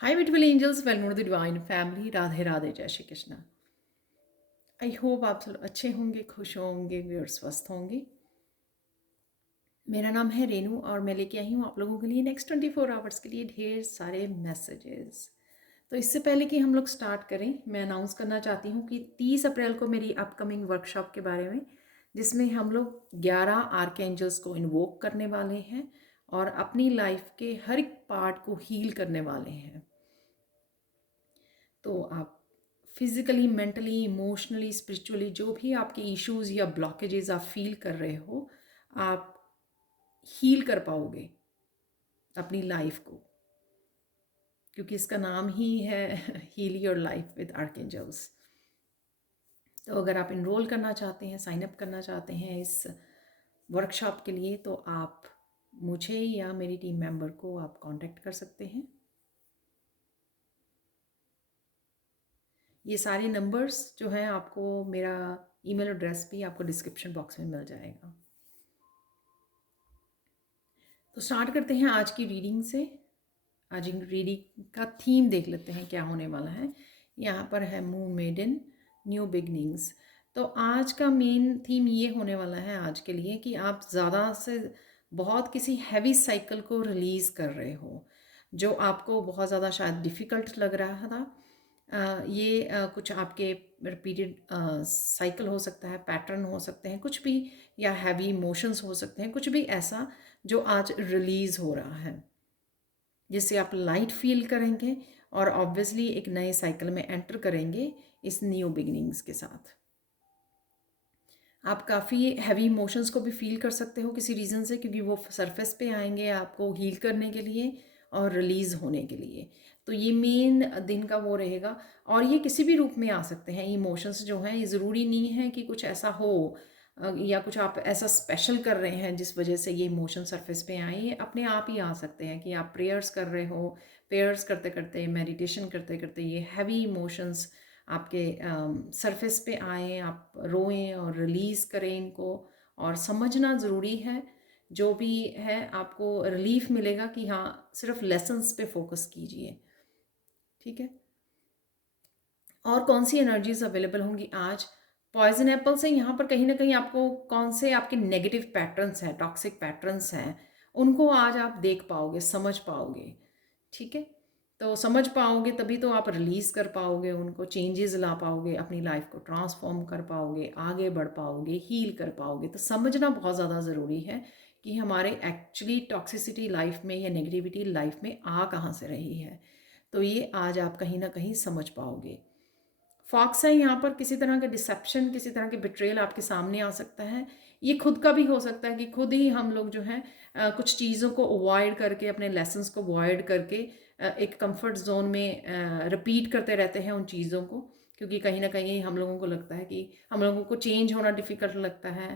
Hi, beautiful angels. Welcome to the Divine Family. Radhe Radhe, जय Shri Krishna. I hope आप सब अच्छे होंगे, खुश होंगे और स्वस्थ होंगे। मेरा नाम है रेनू और मैं लेके आई हूँ आप लोगों के लिए नेक्स्ट 24 आवर्स के लिए ढेर सारे मैसेजेस। तो इससे पहले कि हम लोग स्टार्ट करें, मैं अनाउंस करना चाहती हूँ कि 30 अप्रैल को मेरी अपकमिंग वर्कशॉप के बारे में, जिसमें हम लोग 11 आर्कएंजल्स को इन्वोक करने वाले हैं और अपनी लाइफ के हर एक पार्ट को हील करने वाले हैं। तो आप फिज़िकली, मेंटली, इमोशनली, स्पिरिचुअली जो भी आपके इश्यूज़ या ब्लॉकेजेस आप फील कर रहे हो, आप हील कर पाओगे अपनी लाइफ को, क्योंकि इसका नाम ही है heal your life with archangels. तो अगर आप इनरोल करना चाहते हैं, साइन अप करना चाहते हैं इस वर्कशॉप के लिए, तो आप मुझे या मेरी टीम मेंबर को आप कांटेक्ट कर सकते हैं। ये सारे नंबर्स जो हैं आपको, मेरा ईमेल एड्रेस भी आपको डिस्क्रिप्शन बॉक्स में मिल जाएगा। तो स्टार्ट करते हैं आज की रीडिंग से। आज रीडिंग का थीम देख लेते हैं क्या होने वाला है। यहाँ पर है मून मेडन, न्यू बिगनिंग्स। तो आज का मेन थीम ये होने वाला है आज के लिए कि आप ज़्यादा से बहुत किसी हैवी साइकिल को रिलीज़ कर रहे हो, जो आपको बहुत ज़्यादा शायद डिफ़िकल्ट लग रहा था। ये कुछ आपके रिपीटेड साइकिल हो सकता है, पैटर्न हो सकते हैं, कुछ भी, या हैवी इमोशंस हो सकते हैं, कुछ भी ऐसा जो आज रिलीज़ हो रहा है, जिससे आप लाइट फील करेंगे और ऑब्वियसली एक नए साइकिल में एंटर करेंगे इस न्यू बिगिनिंग्स के साथ। आप काफ़ी हैवी इमोशंस को भी फील कर सकते हो किसी रीज़न से, क्योंकि वो सरफेस पे आएंगे आपको हील करने के लिए और रिलीज़ होने के लिए। तो ये मेन दिन का वो रहेगा, और ये किसी भी रूप में आ सकते हैं। इमोशंस जो हैं, ये ज़रूरी नहीं है कि कुछ ऐसा हो या कुछ आप ऐसा स्पेशल कर रहे हैं जिस वजह से ये इमोशन सरफेस पे आए। ये अपने आप ही आ सकते हैं कि आप प्रेयर्स कर रहे हो, प्रेयर्स करते करते, मेडिटेशन करते करते ये हैवी इमोशंस आपके सरफेस पे आए, आप रोएं और रिलीज़ करें इनको। और समझना ज़रूरी है, जो भी है आपको रिलीफ मिलेगा कि हाँ, सिर्फ लेसन्स पे फोकस कीजिए। ठीक है। और कौन सी एनर्जीज अवेलेबल होंगी आज पॉइजन एप्पल से? यहाँ पर कहीं ना कहीं आपको कौन से आपके नेगेटिव पैटर्न्स हैं, टॉक्सिक पैटर्न्स हैं, उनको आज आप देख पाओगे, समझ पाओगे। ठीक है। तो समझ पाओगे तभी तो आप रिलीज़ कर पाओगे उनको, चेंजेस ला पाओगे, अपनी लाइफ को ट्रांसफॉर्म कर पाओगे, आगे बढ़ पाओगे, हील कर पाओगे। तो समझना बहुत ज़्यादा ज़रूरी है कि हमारे एक्चुअली टॉक्सिसिटी लाइफ में या नेगेटिविटी लाइफ में आ कहाँ से रही है। तो ये आज आप कहीं ना कहीं समझ पाओगे। फॉक्स है यहाँ पर, किसी तरह का डिसेप्शन, किसी तरह के बिट्रेयल आपके सामने आ सकता है। ये खुद का भी हो सकता है कि खुद ही हम लोग जो है कुछ चीज़ों को अवॉइड करके, अपने लेसन्स को अवॉइड करके एक कंफर्ट जोन में रिपीट करते रहते हैं उन चीज़ों को, क्योंकि कहीं ना कहीं हम लोगों को लगता है कि हम लोगों को चेंज होना डिफ़िकल्ट लगता है।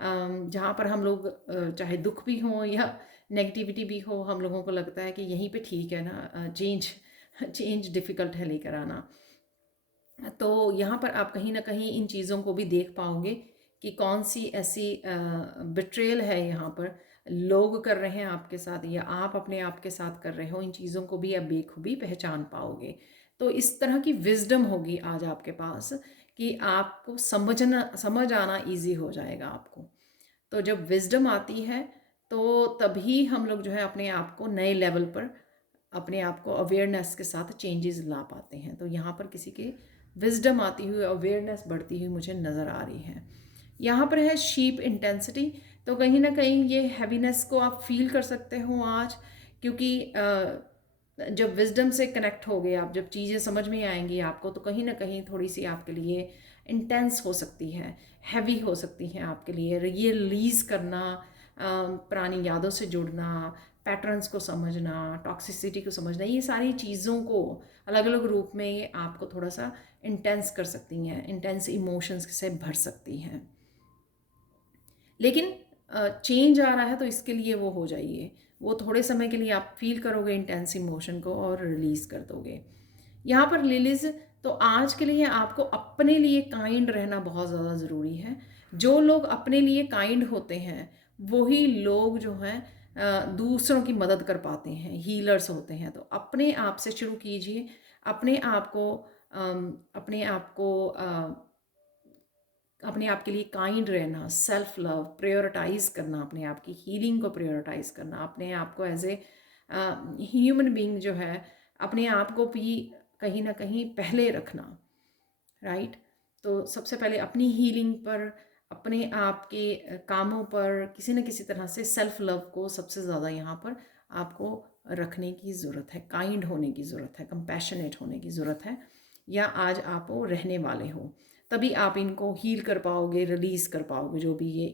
जहाँ पर हम लोग चाहे दुख भी हो या नेगेटिविटी भी हो, हम लोगों को लगता है कि यहीं पे ठीक है ना, चेंज चेंज डिफ़िकल्ट है लेकर आना। तो यहाँ पर आप कहीं ना कहीं इन चीज़ों को भी देख पाओगे कि कौन सी ऐसी बिट्रेयल है यहाँ पर लोग कर रहे हैं आपके साथ, या आप अपने आप के साथ कर रहे हो। इन चीज़ों को भी आप बेखूबी पहचान पाओगे। तो इस तरह की विजडम होगी आज आपके पास कि आपको समझ आना इजी हो जाएगा आपको। तो जब विजडम आती है तो तभी हम लोग जो है अपने आप को नए लेवल पर, अपने आप को अवेयरनेस के साथ चेंजेस ला पाते हैं। तो यहाँ पर किसी के विजडम आती हुई, अवेयरनेस बढ़ती हुई मुझे नज़र आ रही है। यहाँ पर है शीप इंटेंसिटी। तो कहीं ना कहीं ये हैवीनेस को आप फील कर सकते हो आज, क्योंकि जब विजडम से कनेक्ट हो गए आप, जब चीज़ें समझ में आएंगी आपको, तो कहीं ना कहीं थोड़ी सी आपके लिए इंटेंस हो सकती है, हैवी हो सकती हैं आपके लिए। ये रिलीज़ करना, पुरानी यादों से जुड़ना, पैटर्न्स को समझना, टॉक्सिसिटी को समझना, ये सारी चीज़ों को अलग अलग रूप में ये आपको थोड़ा सा इंटेंस कर सकती हैं, इंटेंस इमोशंस से भर सकती हैं। लेकिन चेंज आ रहा है तो इसके लिए वो हो जाइए, वो थोड़े समय के लिए आप फील करोगे इंटेंस इमोशन को और रिलीज़ कर दोगे। यहाँ पर लिलीज, तो आज के लिए आपको अपने लिए काइंड रहना बहुत ज़्यादा ज़रूरी है। जो लोग अपने लिए काइंड होते हैं वही लोग जो हैं दूसरों की मदद कर पाते हैं, हीलर्स होते हैं। तो अपने आप से शुरू कीजिए, अपने आप को अपने आप को अपने आप के लिए काइंड रहना, सेल्फ लव, प्रायोरिटाइज करना, अपने आप की हीलिंग को प्रायोरिटाइज करना, अपने आप को एज ए ह्यूमन बीइंग जो है अपने आप को भी कहीं ना कहीं पहले रखना, राइट। तो सबसे पहले अपनी हीलिंग पर, अपने आप के कामों पर किसी न किसी तरह से सेल्फ लव को सबसे ज़्यादा यहाँ पर आपको रखने की ज़रूरत है, काइंड होने की ज़रूरत है, कंपैशनेट होने की ज़रूरत है, या आज आप वो रहने वाले हो। तभी आप इनको हील कर पाओगे, रिलीज़ कर पाओगे। जो भी ये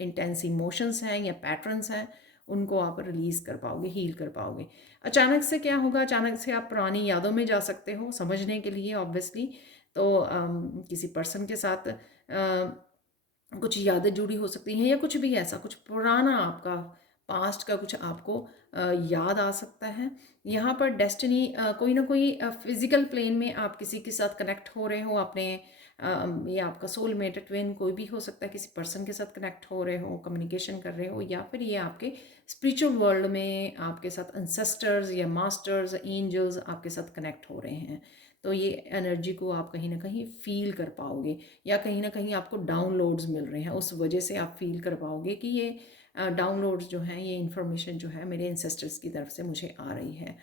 इंटेंस इमोशंस हैं या पैटर्न्स हैं, उनको आप रिलीज़ कर पाओगे, हील कर पाओगे। अचानक से क्या होगा, अचानक से आप पुरानी यादों में जा सकते हो समझने के लिए, ऑब्वियसली। तो किसी पर्सन के साथ कुछ यादें जुड़ी हो सकती हैं, या कुछ भी ऐसा कुछ पुराना आपका पास्ट का कुछ आपको याद आ सकता है। यहाँ पर डेस्टिनी कोई ना कोई फिजिकल प्लेन में आप किसी के साथ कनेक्ट हो रहे हो अपने, ये आपका सोलमेट ट्विन कोई भी हो सकता है, किसी पर्सन के साथ कनेक्ट हो रहे हो, कम्युनिकेशन कर रहे हो, या फिर ये आपके स्पिरिचुअल वर्ल्ड में आपके साथ एंसेस्टर्स या मास्टर्स, एंजल्स आपके साथ कनेक्ट हो रहे हैं। तो ये एनर्जी को आप कहीं ना कहीं फील कर पाओगे, या कहीं ना कहीं आपको डाउनलोड्स मिल रहे हैं, उस वजह से आप फील कर पाओगे कि ये डाउनलोड्स जो हैं, ये इन्फॉर्मेशन जो है मेरे एंसेस्टर्स की तरफ से मुझे आ रही है।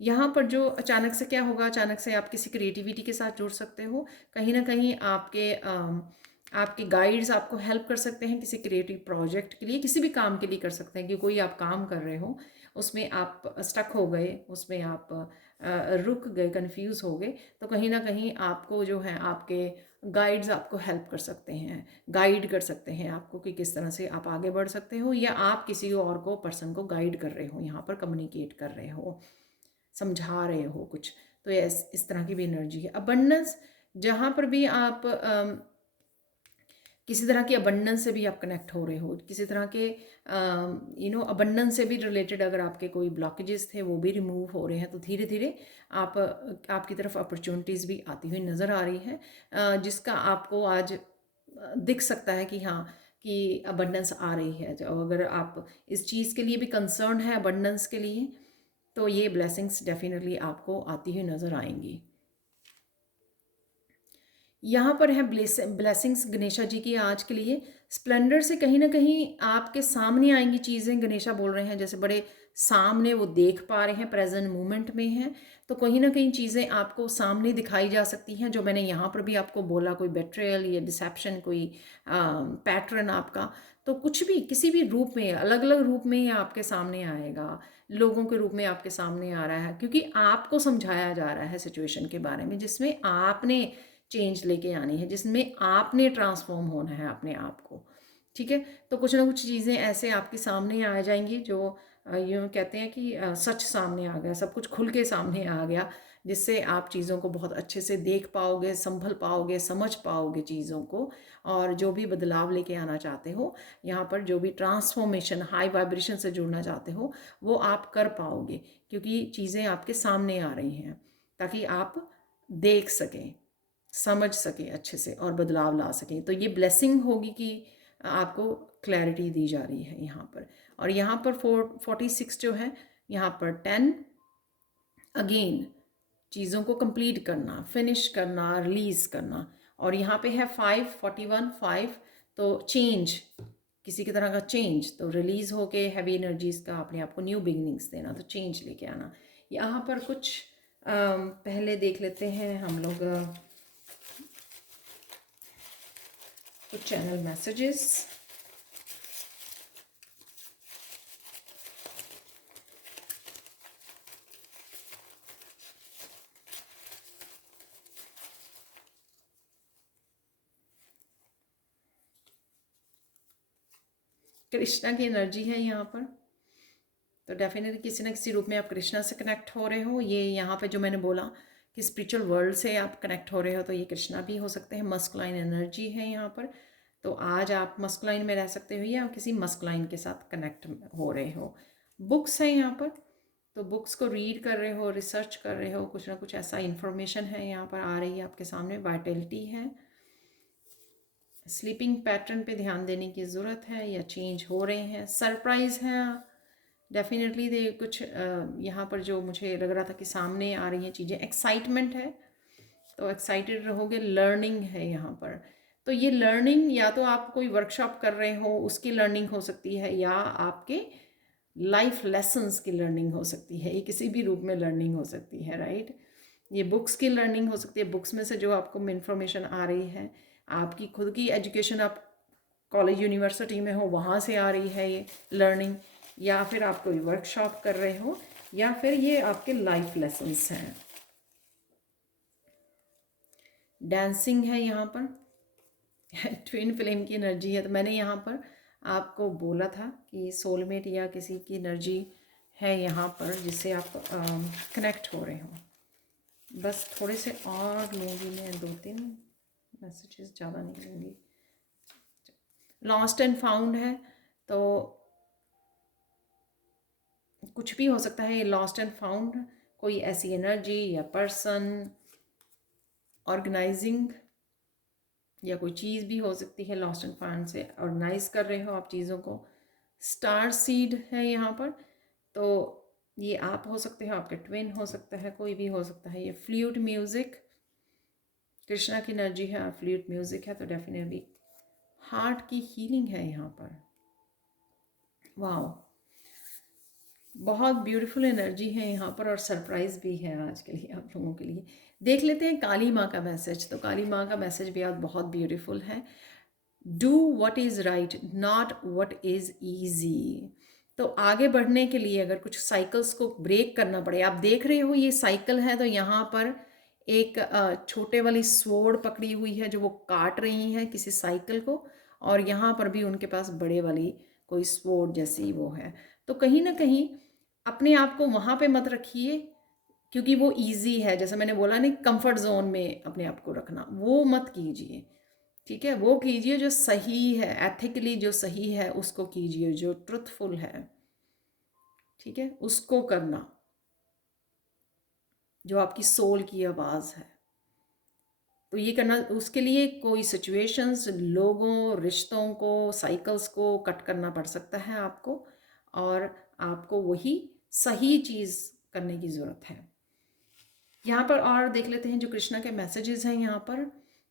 यहाँ पर जो अचानक से क्या होगा, अचानक से आप किसी क्रिएटिविटी के साथ जुड़ सकते हो, कहीं ना कहीं आपके गाइड्स आपको हेल्प कर सकते हैं किसी क्रिएटिव प्रोजेक्ट के लिए, किसी भी काम के लिए कर सकते हैं कि कोई आप काम कर रहे हो, उसमें आप स्टक हो गए, उसमें आप रुक गए, कंफ्यूज हो गए, तो कहीं ना कहीं आपको जो है आपके गाइड्स आपको हेल्प कर सकते हैं, गाइड कर सकते हैं आपको कि किस तरह से आप आगे बढ़ सकते हो, या आप किसी और को पर्सन को गाइड कर रहे हो, यहाँ पर कम्युनिकेट कर रहे हो, समझा रहे हो कुछ। तो ये इस तरह की भी एनर्जी है। अबंडेंस, जहाँ पर भी आप किसी तरह की अबंडेंस से भी आप कनेक्ट हो रहे हो, किसी तरह के अबंडेंस से भी रिलेटेड अगर आपके कोई ब्लॉकेजेस थे वो भी रिमूव हो रहे हैं, तो धीरे धीरे आपकी तरफ अपॉर्चुनिटीज़ भी आती हुई नज़र आ रही है, जिसका आपको आज दिख सकता है कि हाँ, कि अबंडेंस आ रही है। जो अगर आप इस चीज़ के लिए भी कंसर्न है, अबंडेंस के लिए, तो ये ब्लेसिंग्स डेफिनेटली आपको आती हुई नज़र आएंगी। यहाँ पर है ब्लेसिंग्स गणेशा जी की आज के लिए। स्प्लेंडर से कहीं ना कहीं आपके सामने आएंगी चीज़ें, गणेशा बोल रहे हैं, जैसे बड़े सामने वो देख पा रहे हैं, प्रेजेंट मोमेंट में हैं, तो कहीं ना कहीं चीज़ें आपको सामने दिखाई जा सकती हैं, जो मैंने यहाँ पर भी आपको बोला, कोई बेट्रेयल या डिसेप्शन, कोई पैटर्न आपका, तो कुछ भी किसी भी रूप में, अलग अलग रूप में ये आपके सामने आएगा, लोगों के रूप में आपके सामने आ रहा है, क्योंकि आपको समझाया जा रहा है सिचुएशन के बारे में, जिसमें आपने चेंज लेके आनी है, जिसमें आपने ट्रांसफॉर्म होना है अपने आप को, ठीक है। तो कुछ ना कुछ चीज़ें ऐसे आपके सामने आ जाएंगी जो यूँ कहते हैं कि सच सामने आ गया, सब कुछ खुल के सामने आ गया, जिससे आप चीज़ों को बहुत अच्छे से देख पाओगे, संभल पाओगे, समझ पाओगे चीज़ों को, और जो भी बदलाव लेके आना चाहते हो, यहाँ पर जो भी ट्रांसफॉर्मेशन, हाई वाइब्रेशन से जुड़ना चाहते हो, वो आप कर पाओगे, क्योंकि चीज़ें आपके सामने आ रही हैं, ताकि आप देख सकें, समझ सकें अच्छे से और बदलाव ला सकें। तो ये ब्लेसिंग होगी कि आपको क्लैरिटी दी जा रही है यहाँ पर। और यहाँ पर 46 जो है, यहाँ पर 10 अगेन चीज़ों को कंप्लीट करना, फिनिश करना, रिलीज़ करना। और यहाँ पे है 541 5, तो चेंज, किसी की तरह का चेंज, तो रिलीज़ होके हैवी एनर्जीज़ का अपने आप को न्यू बिगनिंग्स देना, तो चेंज लेके आना। यहाँ पर कुछ पहले देख लेते हैं हम लोग कुछ चैनल मैसेजेस। कृष्णा की एनर्जी है यहाँ पर, तो डेफिनेटली किसी न किसी रूप में आप कृष्णा से कनेक्ट हो रहे हो। ये यहाँ पे जो मैंने बोला कि स्पिरिचुअल वर्ल्ड से आप कनेक्ट हो रहे हो, तो ये कृष्णा भी हो सकते हैं। मस्कुलाइन एनर्जी है यहाँ पर, तो आज आप मस्कुलाइन में रह सकते हो या किसी मस्कुलाइन के साथ कनेक्ट हो रहे हो। बुक्स है यहाँ पर, तो बुक्स को रीड कर रहे हो, रिसर्च कर रहे हो, कुछ ना कुछ ऐसा इन्फॉर्मेशन है यहाँ पर आ रही है आपके सामने। वाइटलिटी है, स्लीपिंग पैटर्न पे ध्यान देने की ज़रूरत है, या चेंज हो रहे हैं। सरप्राइज़ है, डेफिनेटली दे कुछ यहाँ पर जो मुझे लग रहा था कि सामने आ रही हैं चीज़ें, एक्साइटमेंट है, तो एक्साइटेड रहोगे, लर्निंग है यहाँ पर। तो ये लर्निंग या तो आप कोई वर्कशॉप कर रहे हो उसकी लर्निंग हो सकती है, या आपके लाइफ लेसन्स की लर्निंग हो सकती है, ये किसी भी रूप में लर्निंग हो सकती है, राइट। ये बुक्स की लर्निंग हो सकती है, बुक्स में से जो आपको इन्फॉर्मेशन आ रही है, आपकी खुद की एजुकेशन, आप कॉलेज यूनिवर्सिटी में हो वहाँ से आ रही है ये लर्निंग, या फिर आप कोई वर्कशॉप कर रहे हो, या फिर ये आपके लाइफ लेसन्स हैं। डांसिंग है यहाँ पर, ट्विन फ्लेम की एनर्जी है। तो मैंने यहाँ पर आपको बोला था कि सोलमेट या किसी की एनर्जी है यहाँ पर जिससे आप कनेक्ट हो रहे हो। बस थोड़े से और लूँगी मैं, 2-3 मैसेजेस, ज़्यादा नहीं लूँगी। लॉस्ट एंड फाउंड है, तो कुछ भी हो सकता है ये लॉस्ट एंड फाउंड, कोई ऐसी एनर्जी या पर्सन, ऑर्गेनाइजिंग, या कोई चीज़ भी हो सकती है। लॉस्ट एंड फाउंड से ऑर्गेनाइज कर रहे हो आप चीज़ों को। स्टार सीड है यहाँ पर, तो ये आप हो सकते हो, आपके ट्विन हो सकता है, कोई भी हो सकता है। ये फ्लूट म्यूज़िक, कृष्णा की एनर्जी है, फ्लूट म्यूज़िक है, तो डेफिनेटली हार्ट की हीलिंग है यहाँ पर। वाओ, बहुत ब्यूटीफुल एनर्जी है यहाँ पर, और सरप्राइज़ भी है आज के लिए आप लोगों के लिए। देख लेते हैं काली माँ का मैसेज। तो काली माँ का मैसेज भी आज बहुत ब्यूटीफुल है। Do what is right, not what is easy. तो आगे बढ़ने के लिए अगर कुछ साइकिल्स को ब्रेक करना पड़े, आप देख रहे हो ये साइकिल है, तो यहाँ पर एक छोटे वाली स्वॉर्ड पकड़ी हुई है जो वो काट रही है किसी साइकिल को, और यहाँ पर भी उनके पास बड़े वाली कोई स्वॉर्ड जैसी वो है। तो कहीं ना कहीं अपने आप को वहाँ पे मत रखिए, क्योंकि वो इजी है, जैसे मैंने बोला नहीं, कंफर्ट जोन में अपने आप को रखना, वो मत कीजिए। ठीक है, वो कीजिए जो सही है, एथिकली जो सही है उसको कीजिए, जो ट्रुथफुल है। ठीक है, उसको करना, जो आपकी सोल की आवाज़ है। तो ये करना, उसके लिए कोई सिचुएशंस, लोगों, रिश्तों को, साइकिल्स को कट करना पड़ सकता है आपको, और आपको वही सही चीज़ करने की ज़रूरत है। यहाँ पर और देख लेते हैं जो कृष्णा के मैसेजेस हैं यहाँ पर।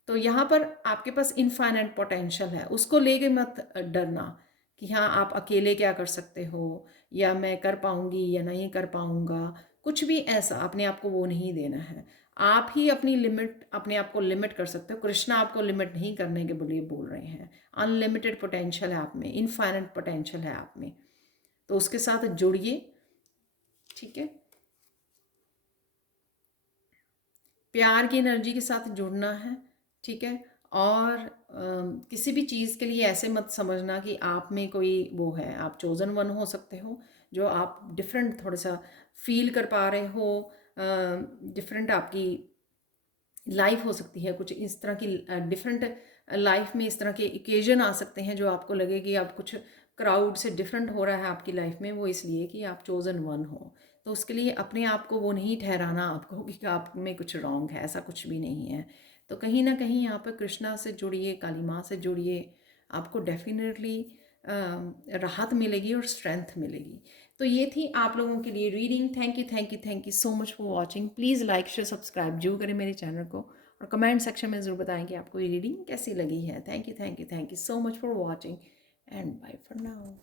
तो यहाँ पर आपके पास इनफाइनाइट पोटेंशियल है, उसको लेके मत डरना कि हाँ आप अकेले क्या कर सकते हो, या मैं कर पाऊँगी या नहीं कर पाऊँगा। कुछ भी ऐसा अपने आप को वो नहीं देना है। आप ही अपनी लिमिट, अपने आप को लिमिट कर सकते हो। कृष्णा आपको लिमिट नहीं करने के लिए बोल रहे हैं। अनलिमिटेड पोटेंशियल है आप में, इनफाइनाइट पोटेंशियल है आप में, तो उसके साथ जुड़िए। ठीक है, प्यार की एनर्जी के साथ जुड़ना है। ठीक है, और किसी भी चीज़ के लिए ऐसे मत समझना कि आप में कोई वो है। आप चोजन वन हो सकते हो, जो आप डिफरेंट थोड़ा सा फील कर पा रहे हो। डिफरेंट आपकी लाइफ हो सकती है, कुछ इस तरह की डिफरेंट लाइफ में इस तरह के इकेजन आ सकते हैं जो आपको लगे कि आप कुछ क्राउड से डिफरेंट हो रहा है आपकी लाइफ में। वो इसलिए कि आप चोजन वन हो। तो उसके लिए अपने आप को वो नहीं ठहराना आपको कि आप में कुछ रॉन्ग है, ऐसा कुछ भी नहीं है। तो कहीं ना कहीं यहाँ पर कृष्णा से जुड़िए, काली माँ से जुड़िए, आपको डेफिनेटली राहत मिलेगी और स्ट्रेंथ मिलेगी। तो ये थी आप लोगों के लिए reading. Thank you, thank you, thank you so much for watching. Please like, share, subscribe जरूर करें मेरे चैनल को, और कमेंट सेक्शन में ज़रूर बताएं कि आपको ये रीडिंग कैसी लगी है। Thank you, thank you, thank you so much for watching, and bye for now.